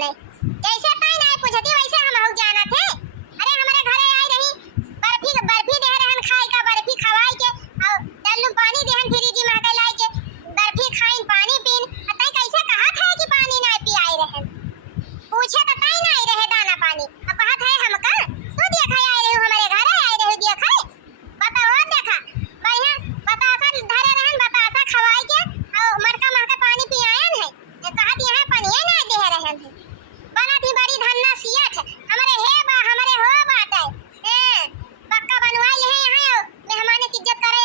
नहीं, जैसे ताई नहीं पूछती वैसे हम हो जाना थे। अरे हमारे घरे आई रही, बर्फी बर्फी दे रहन खाए का, बर्फी खवाई के और डल्लू पानी देहन फ्रिज में के लाई के, बर्फी खाइन पानी पीन, ताई कैसे कहा था कि पानी नहीं पियाई रहन, पूछे तो ताई नहीं रहे दाना पानी, अब कहा था हमका तू देखा आई रही हमारे घरे आई रही देखा, बताओ देखा बढ़िया बतासा धरे रहन, बतासा खवाई के और मटका मटका पानी पियायन है, कहा यहाँ पानी नहीं दे रहन है, बना थी बड़ी धन्ना सियत हमारे हे बा हमारे हो बात है, पक्का बनवाई है यहाँ मेहमान की इज्जत कर